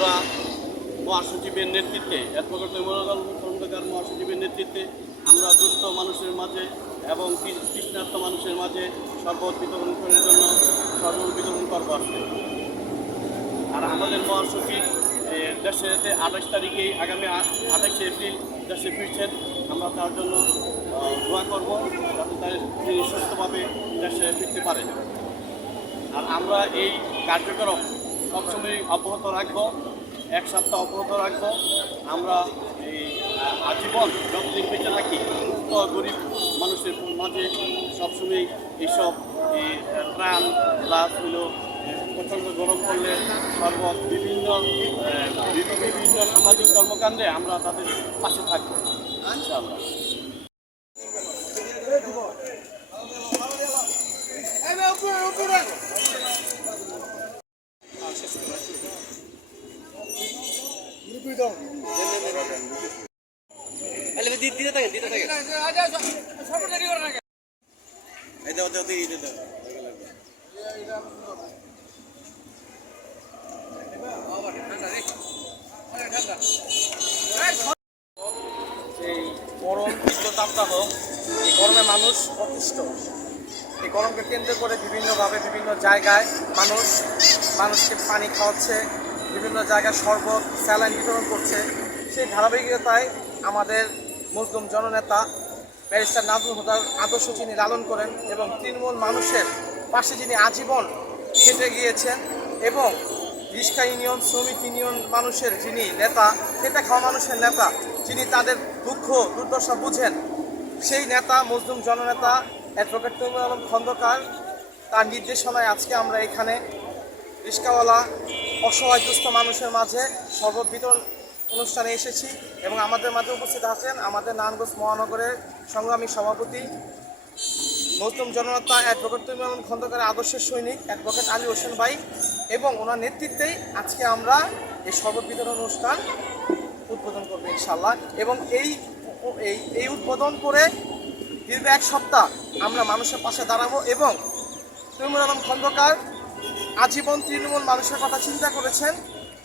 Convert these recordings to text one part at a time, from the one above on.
আমরা মহাসচিবের নেতৃত্বে অ্যাডভোকেট তৈমুরুল খন্দকার মহাসচিবের নেতৃত্বে আমরা দুস্থ মানুষের মাঝে এবং তৃষ্ণার্ত মানুষের মাঝে শরবত বিতরণ করার জন্য শরবত বিতরণ করবো আসছে। আর আমাদের মহাসচিব দেশেতে 28 তারিখেই আগামী 28শে এপ্রিল দেশে ফিরছেন। আমরা তার জন্য দোয়া করবো যাতে তিনি সুস্থভাবে দেশে ফিরতে পারেন। আর আমরা এই কার্যক্রম সবসময় অব্যাহত রাখবো, এক সপ্তাহ অব্যাহত রাখবো। আমরা এই আজীবন যতদিন বেঁচে থাকি সুস্থ গরিব মানুষের মাঝে সবসময় এইসব ত্রাণ প্লাস হলো প্রচণ্ড গরম পড়লে শরবত বিভিন্ন সামাজিক কর্মকাণ্ডে আমরা তাদের পাশে থাকবো ইনশাআল্লাহ। এই গরম তীব্র তাপদাহ, এই গরমে মানুষ অতিষ্ঠ। এই গরমকে কেন্দ্র করে বিভিন্নভাবে বিভিন্ন জায়গায় মানুষকে পানি খাওয়াচ্ছে, বিভিন্ন জায়গায় শরবত স্যালাইন বিতরণ করছে। সেই ধারাবাহিকতায় আমাদের মজলুম জননেতা ব্যারিস্টার নাজমুল হুদার আদর্শ যিনি লালন করেন এবং তৃণমূল মানুষের পাশে যিনি আজীবন খেটে গিয়েছেন এবং রিক্সা ইউনিয়ন, শ্রমিক ইউনিয়ন মানুষের যিনি নেতা, খেটে খাওয়া মানুষের নেতা, যিনি তাদের দুঃখ দুর্দশা বুঝেন, সেই নেতা মজলুম জননেতা অ্যাডভোকেট তৈমুরুল খন্দকার, তার নির্দেশনায় আজকে আমরা এখানে রিক্সাওয়ালা অসহায় দুস্থ মানুষের মাঝে শরবত বিতরণ অনুষ্ঠানে এসেছি এবং আমাদের মাঝে উপস্থিত আছেন আমাদের নারায়ণগঞ্জ মহানগরের সংগ্রামী সভাপতি মজলুম জননেতা অ্যাডভোকেট তৈমুরুল খন্দকারের আদর্শের সৈনিক অ্যাডভোকেট আলী হোসেন ভাই, এবং ওনার নেতৃত্বেই আজকে আমরা এই শরবত বিতরণ অনুষ্ঠান উদ্বোধন করবো ইনশাআল্লাহ। এবং এই উদ্বোধন করে দীর্ঘ এক সপ্তাহ আমরা মানুষের পাশে দাঁড়াবো এবং তৈমুরুল খন্দকার আজীবন তৃণমূল মানুষের কথা চিন্তা করেছেন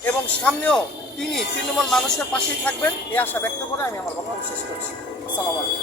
এবং সামনেও তিনি তৃণমূল মানুষের পাশেই থাকবেন এই আশা ব্যক্ত করে আমি আমার কথা শেষ করছি। আসসালামু আলাইকুম।